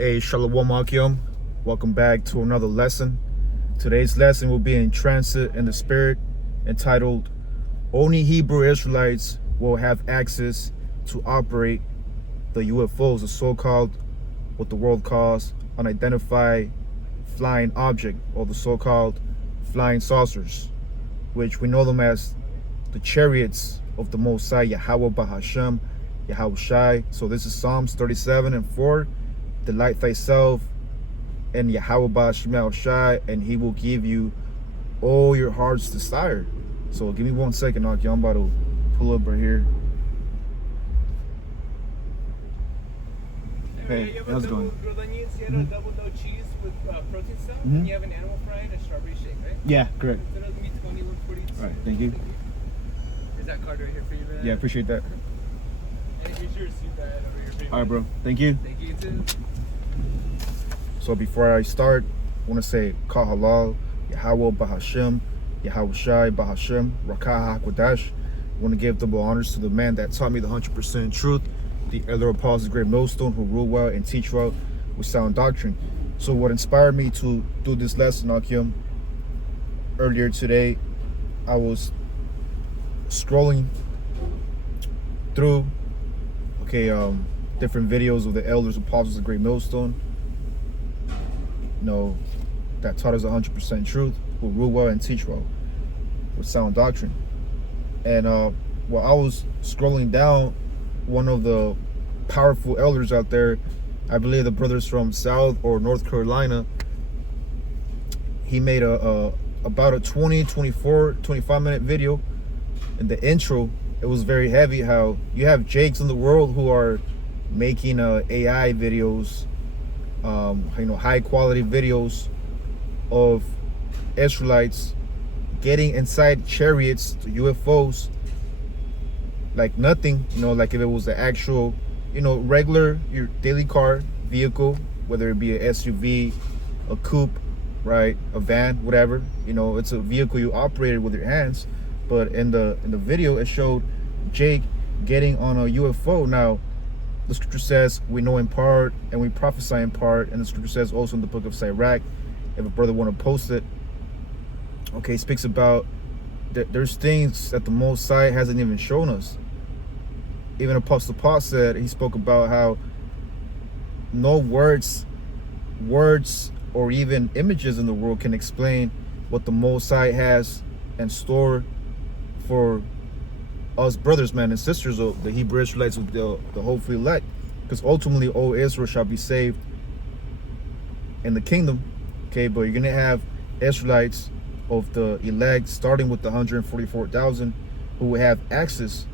Hey, Shalom Akim. Welcome back to another lesson. Today's lesson will be in transit in the spirit, entitled Only Hebrew Israelites Will Have Access to Operate the UFOs, the so-called, what the world calls, unidentified flying object, or the so-called flying saucers, which we know them as the chariots of the Most High, Yahweh Bahashem, Yahweh Shai. So this is Psalms 37:4. Delight thyself in Yahweh Bahashem Shai, and he will give you all your heart's desire. So give me 1 second, Aki. I'm about to pull up right here. Hey, how's it going? Double no cheese with protein stuff, and you have an animal fry and a strawberry shake, right? Yeah, correct. All right, thank you. Is that card right here for you, man? Yeah, appreciate that. And here's your receipt over here for you. All right, bro. Thank you. Thank you too. So before I start, I want to say Kah Halal, Yahweh Bahashem, Yahweh Shai Bahashem, Rakah HaKodash. I want to give double honors to the man that taught me the 100% truth, the elder apostles, great millstone, who rule well and teach well with sound doctrine. So what inspired me to do this lesson, Akim, earlier today, I was scrolling through different videos of the elders, apostles, the great millstone, that taught us 100% truth, who rule well and teach well with sound doctrine. And while I was scrolling down, one of the powerful elders out there, I believe the brothers from South or North Carolina, he made about a 25 minute video. In the intro, it was very heavy how you have Jakes in the world who are making AI videos, high quality videos of Israelites getting inside chariots, UFOs, like nothing, like if it was the actual, regular, your daily car vehicle, whether it be a SUV, a coupe, right, a van, whatever, it's a vehicle you operated with your hands. But in the video, it showed Jake getting on a UFO. Now, the scripture says we know in part and we prophesy in part, and the scripture says also in the book of Sirach, if a brother want to post it, it speaks about that there's things that the Most High hasn't even shown us. Even Apostle Paul said, he spoke about how no words or even images in the world can explain what the Most High has in store for us brothers, man, and sisters of the Hebrew Israelites, of the hopefully elect, because ultimately all Israel shall be saved in the kingdom. But you're gonna have Israelites of the elect, starting with the 144,000, who will have access,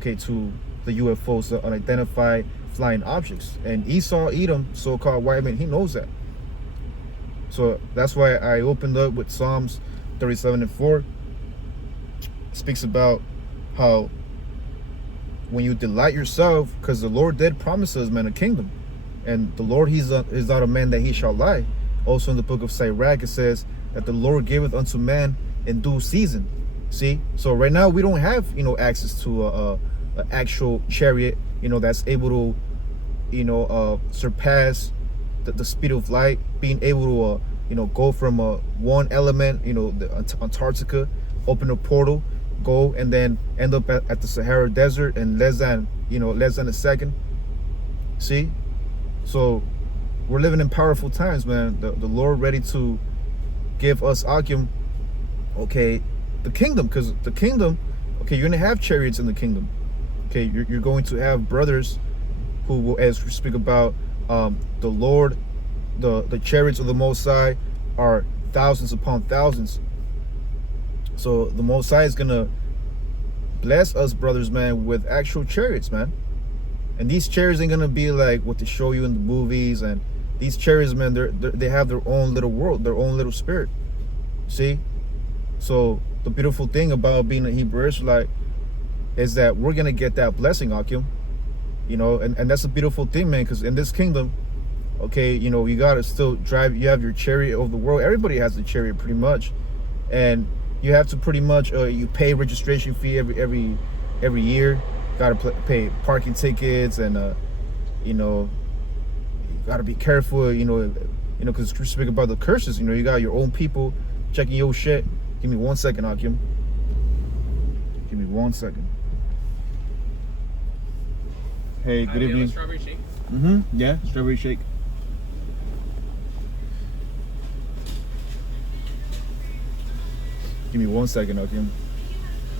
to the UFOs, the unidentified flying objects. And Esau, Edom, so-called white man, he knows that. So that's why I opened up with Psalms 37:4. It speaks about how when you delight yourself, because the Lord did promise us, man, a kingdom, and the Lord, he's not a man that he shall lie. Also in the book of Sirach, it says that the Lord giveth unto man in due season. See, so right now we don't have access to a actual chariot that's able to surpass the speed of light, being able to go from one element, the Antarctica, open a portal, go and then end up at the Sahara Desert in less than a second. See, so we're living in powerful times, man. The Lord ready to give us Akim, the kingdom, because the kingdom, you're gonna have chariots in the kingdom. You're going to have brothers who will, as we speak about, the Lord, the chariots of the Most High are thousands upon thousands. So the Most High is gonna bless us brothers, man, with actual chariots, man. And these chariots ain't gonna be like what they show you in the movies. And these chariots, man, they have their own little world, their own little spirit. See? So the beautiful thing about being a Hebrew Israelite is that we're gonna get that blessing, Akim. And that's a beautiful thing, man, because in this kingdom, you gotta still drive. You have your chariot of the world. Everybody has a chariot, pretty much, and you have to pretty much you pay registration fee every year. Gotta pay parking tickets, and gotta be careful, because you speak about the curses. You got your own people checking your shit. Give me 1 second, Akim. Give me 1 second. Hey, good evening. Strawberry shake. Yeah, strawberry shake. Give me 1 second, Akim.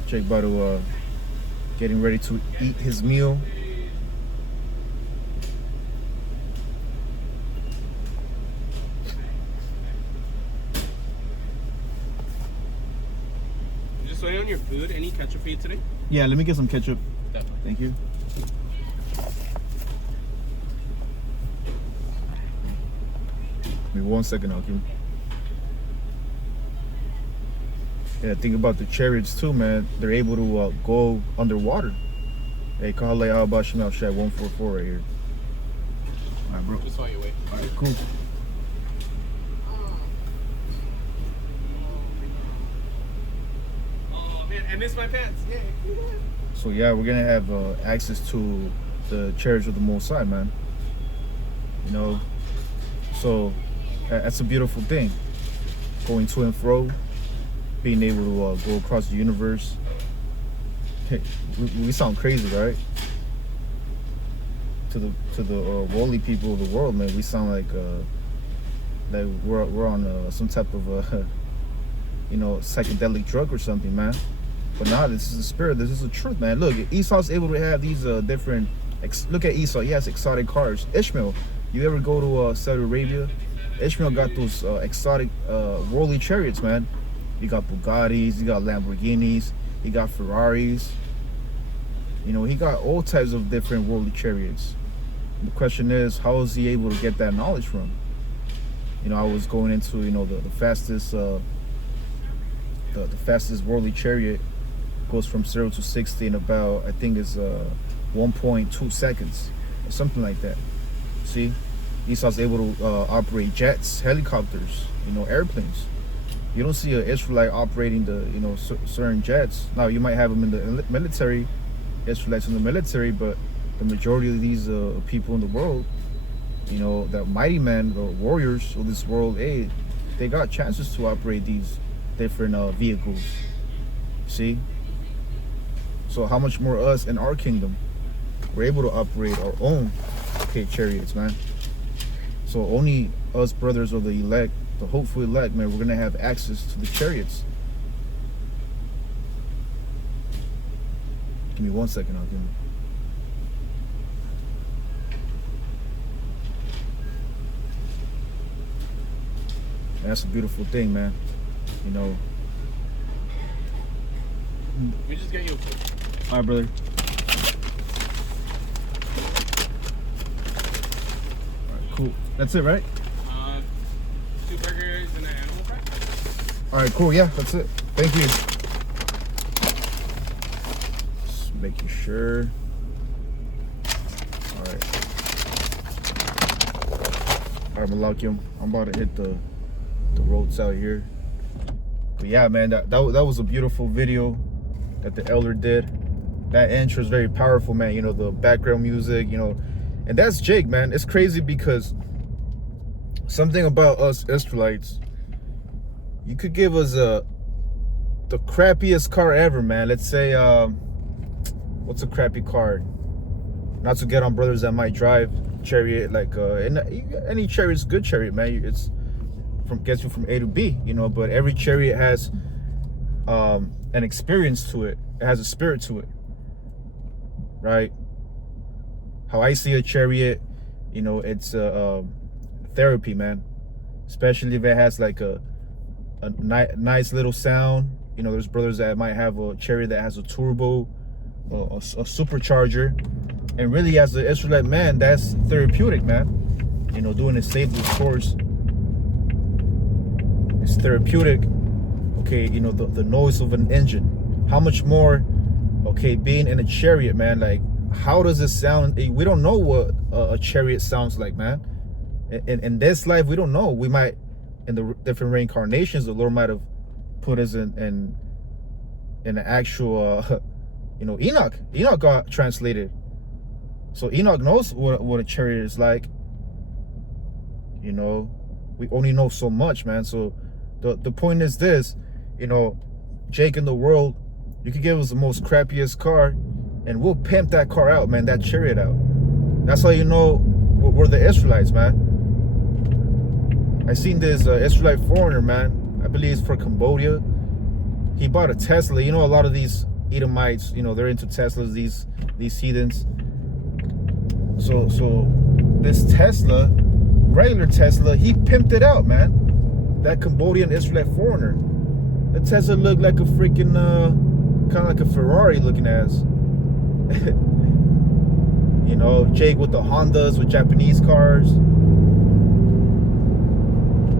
Jake about to getting ready to eat his meal. Just wait on your food. Any ketchup for you today? Yeah, let me get some ketchup. Definitely. Thank you. Give me 1 second, Akim. Yeah, think about the chariots too, man. They're able to go underwater. Hey, call like how about Chanel Shack 144 right here. All right, bro. Just while you wait. All right, cool. Oh man, I missed my pants. Yeah. So yeah, we're gonna have access to the chariots of the Most High, man. So that's a beautiful thing. Going to and fro, being able to go across the universe. We sound crazy, right? To the worldly people of the world, man, we sound like we're on some type of psychedelic drug or something, man. But nah, this is the spirit. This is the truth, man. Look, Esau's able to have these different. Look at Esau. He has exotic cars. Ishmael, you ever go to Saudi Arabia? Ishmael got those exotic worldly chariots, man. He got Bugattis, he got Lamborghinis, he got Ferraris. He got all types of different worldly chariots. The question is, how is he able to get that knowledge from? I was going into the fastest the fastest worldly chariot goes from 0 to 60 in about, I think it's 1.2 seconds or something like that. See, Esau's able to operate jets, helicopters, airplanes. You don't see an Israelite operating the certain jets. Now you might have them in the military, Israelites in the military, but the majority of these people in the world, that mighty men, the warriors of this world, they got chances to operate these different vehicles. See? So how much more us in our kingdom? We're able to operate our own chariots, man. So only us brothers of the elect, the hopeful elect, man, we're gonna have access to the chariots. Give me 1 second, I'll give you. That's a beautiful thing, man. We just get you a food. All right, brother. All right, cool. That's it, right? 2 burgers and an animal fry. All right, cool. Yeah, that's it. Thank you. Just making sure. All right. All right, Malakium. I'm about to hit the roads out here. But yeah, man, that was a beautiful video that the elder did. That intro is very powerful, man. The background music, and that's Jake, man. It's crazy because something about us Israelites, you could give us the crappiest car ever, man. Let's say what's a crappy car? Not to get on brothers that might drive chariot, like any chariot's good chariot, man. It's gets you from A to B, but every chariot has an experience to it. It has a spirit to it, right? How I see a chariot, it's therapy, man. Especially if it has like a nice little sound. There's brothers that might have a chariot that has a turbo, a supercharger, and really, as an Israelite man, that's therapeutic, man. Doing a stable course. It's therapeutic. Okay, the noise of an engine. How much more, being in a chariot, man, like, how does it sound? We don't know what a chariot sounds like, man. In this life, we don't know. We might, in the different reincarnations, the Lord might have put us in an actual, Enoch. Enoch got translated. So Enoch knows what a chariot is like. You know, we only know so much, man. So the point is this, you know, Jake, in the world, you could give us the most crappiest car, and we'll pimp that car out, man, that chariot out. That's how you know we're the Israelites, man. I seen this Israelite foreigner, man. I believe it's for Cambodia. He bought a Tesla. You know, a lot of these Edomites, you know, they're into Teslas, these heathens. So this Tesla, regular Tesla, he pimped it out, man. That Cambodian Israelite foreigner. The Tesla looked like a freaking, kind of like a Ferrari looking ass. You know, Jake with the Hondas, with Japanese cars.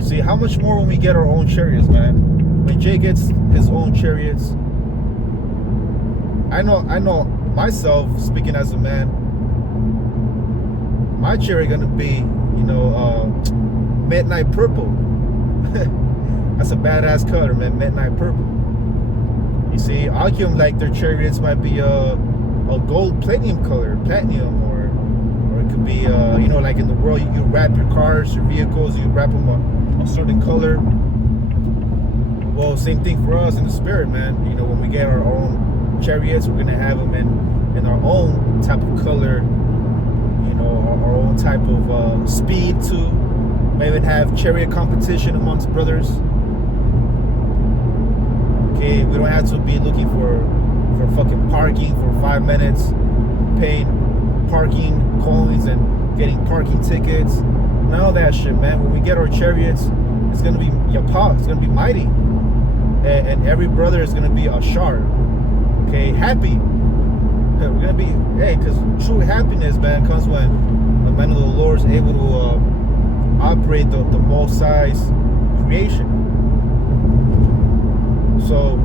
See, how much more when we get our own chariots, man? When Jake gets his own chariots, I know myself, speaking as a man, my chariot gonna be, you know, midnight purple. That's a badass color, man, midnight purple. You see, Akim, like, their chariots might be a gold platinum color, or it could be, you know, like in the world, you wrap your cars, your vehicles, you wrap them a certain color. Well, same thing for us in the spirit, man. You know, when we get our own chariots, we're gonna have them in our own type of color, you know, our own type of speed too. Maybe have chariot competition amongst brothers. Okay, we don't have to be looking for fucking parking for 5 minutes, paying parking coins and getting parking tickets. None of that shit, man. When we get our chariots, it's gonna be yapa, it's gonna be mighty, and every brother is gonna be a shard. Okay, happy. We're gonna be, hey, because true happiness, man, comes when the man of the Lord is able to operate the most size creation. So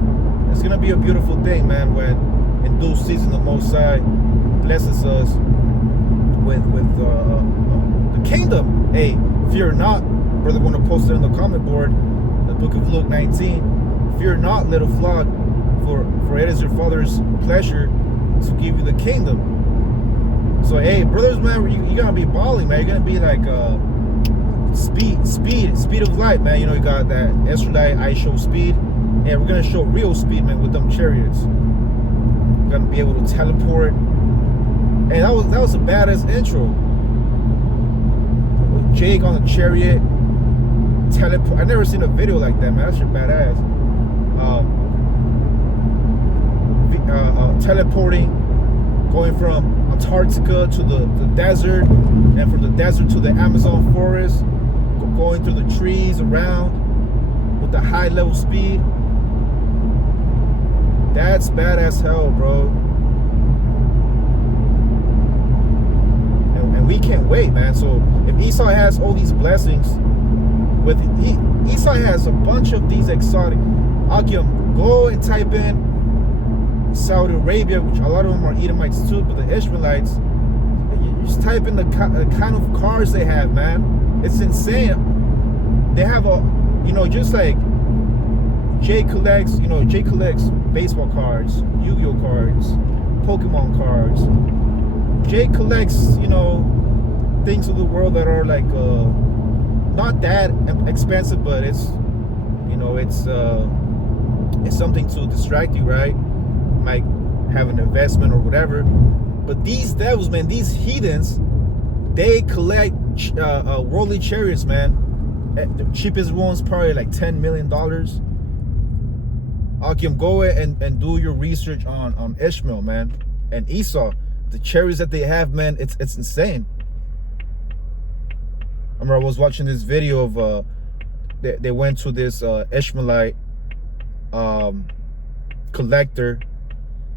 it's gonna be a beautiful thing, man, when in due season the Most High blesses us with the kingdom. Hey, fear not, brother. Want to post it on the comment board. The book of Luke 19. Fear not, little flock, for it is your Father's pleasure to give you the kingdom. So hey, brothers, man, you gotta be balling, man. You're gonna be like speed of light, man. You know, you got that Israelite, I show speed. And we're gonna show real speed, man, with them chariots. We're gonna be able to teleport. And that was a badass intro. Jake on the chariot, teleport. I never seen a video like that, man. That shit badass. Teleporting, going from Antarctica to the desert, and from the desert to the Amazon forest, going through the trees around with the high level speed. That's badass hell, bro. And we can't wait, man. So if Esau has all these blessings, Esau has a bunch of these exotic. Akim, go and type in Saudi Arabia, which a lot of them are Edomites too, but the Israelites, you just type in the kind of cars they have, man. It's insane. They have you know, just like Jay collects baseball cards, Yu-Gi-Oh cards, Pokemon cards. Jay collects, you know, things of the world that are like not that expensive, but it's, you know, it's something to distract you, right? You might have an investment or whatever. But these devils, man, these heathens, they collect worldly chariots, man. The cheapest one's probably like $10 million. Akim, go and do your research on Ishmael, man, and Esau. The chariots that they have, man, it's insane. I remember I was watching this video of they went to this Ishmaelite collector.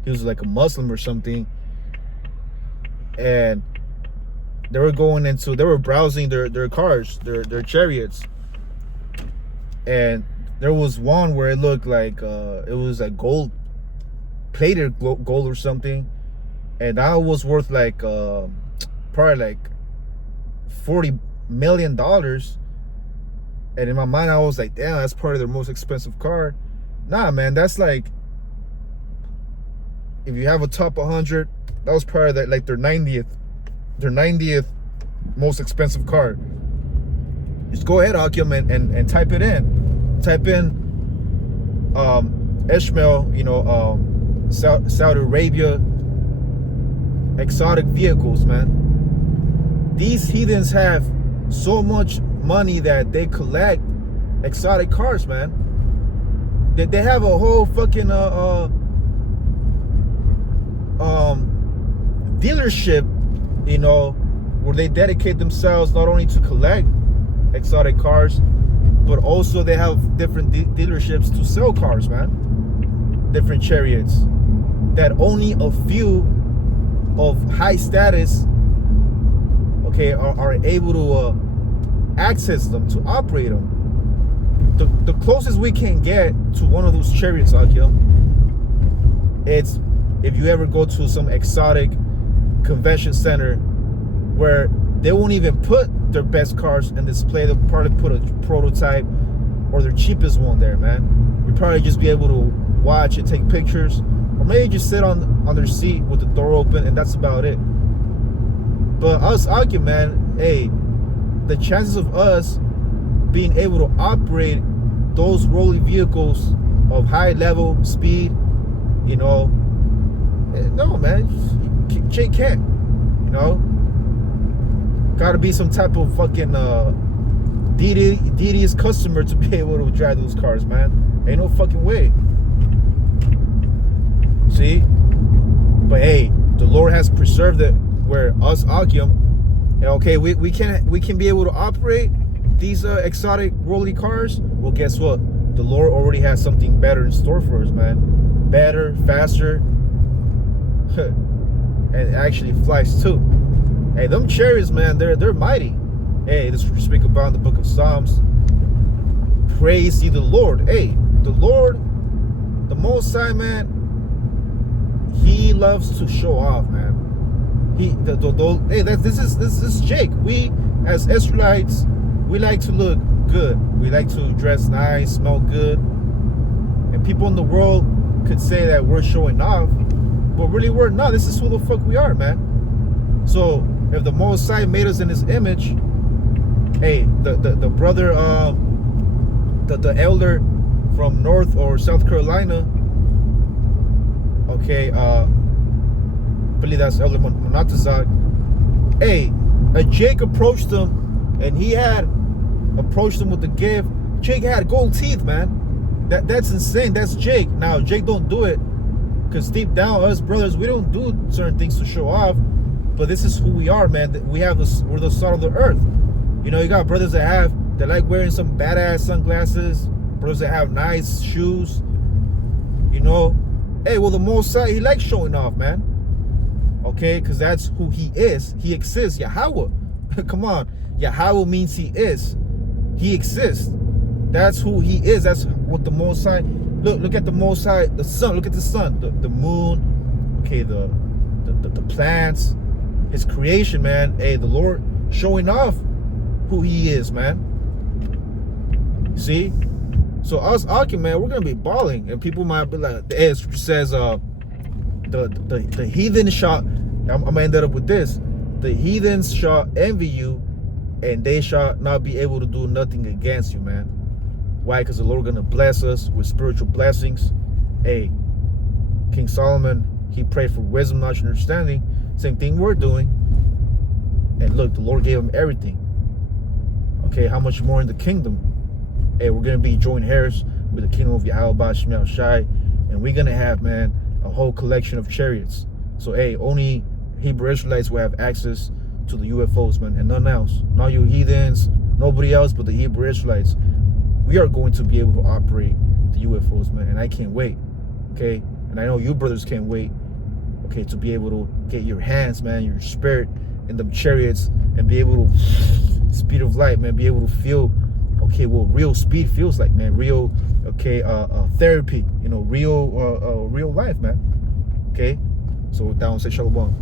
He was like a Muslim or something, and they were browsing their cars, their chariots, and there was one where it looked like it was like gold plated gold or something, and that was worth like probably like $40 million. And in my mind I was like, damn, that's probably their most expensive car. Nah, man, that's like, if you have a top 100, that was probably like their 90th most expensive car. Just go ahead, Akim, and type it in. Type in Ishmael, Saudi Arabia, exotic vehicles, man. These heathens have so much money that they collect exotic cars, man. They have a whole fucking dealership, where they dedicate themselves not only to collect exotic cars, but also they have different dealerships to sell cars, man. Different chariots that only a few of high status, are able to access them, to operate them. The closest we can get to one of those chariots, Akim, it's if you ever go to some exotic convention center where they won't even put their best cars in display. They'll probably put a prototype or their cheapest one there, man. You'll probably just be able to watch and take pictures, or maybe just sit on their seat with the door open, and that's about it. But us, Akim, man, hey, the chances of us being able to operate those rolling vehicles of high level speed, no, man, Jake can't, gotta be some type of fucking DD's customer to be able to drive those cars, man. Ain't no fucking way. See? But hey, the Lord has preserved it where us, Akim, okay, we can be able to operate these exotic rolly cars. Well, guess what? The Lord already has something better in store for us, man. Better, faster, and it actually flies too. Hey, them chariots, man, they're mighty. Hey, this we speak about in the book of Psalms. Praise ye the Lord. Hey, the Lord, the Most High, man, He loves to show off, man. This is Jake. We as Israelites, we like to look good. We like to dress nice, smell good. And people in the world could say that we're showing off, but really we're not. This is who the fuck we are, man. So if the Most High made us in His image, hey, the brother, the elder from North or South Carolina, okay, I believe that's Elder Monatazak. Hey, Jake approached him, and he had approached him with the gift. Jake had gold teeth, man. That's insane. That's Jake. Now Jake don't do it because deep down, us brothers, we don't do certain things to show off. But this is who we are, man. We're the salt of the earth. You got brothers that like wearing some badass sunglasses, brothers that have nice shoes. Hey, well, the Most High, He likes showing off, man. Okay, because that's who He is. He exists. Yahweh. Come on. Yahweh means He is. He exists. That's who He is. That's what the Most High. Look at the Most High. The sun. Look at the sun. The moon. Okay, the plants. His creation, man. Hey, the Lord showing off who He is, man. See? So us, Akim, man, we're gonna be balling, and people might be like, the scripture says, the heathen shall. I'm gonna end up with this. The heathens shall envy you, and they shall not be able to do nothing against you, man. Why? Because the Lord gonna bless us with spiritual blessings. Hey, King Solomon, he prayed for wisdom, knowledge, and understanding. Same thing we're doing. And look, the Lord gave him everything. Okay, how much more in the kingdom? Hey, we're gonna be joint heirs with the kingdom of Yahweh Shemel Shai, and we're gonna have, man, a whole collection of chariots. So hey, only Hebrew Israelites will have access to the UFOs, man, and none else. Not you heathens, nobody else but the Hebrew Israelites. We are going to be able to operate the UFOs, man, and I can't wait. Okay, and I know you brothers can't wait. Okay, to be able to get your hands, man, your spirit in the chariots, and be able to speed of light, man, be able to feel, okay, what real speed feels like, man, real, okay, therapy, real life, man. Okay, so with that, I want to say shalom.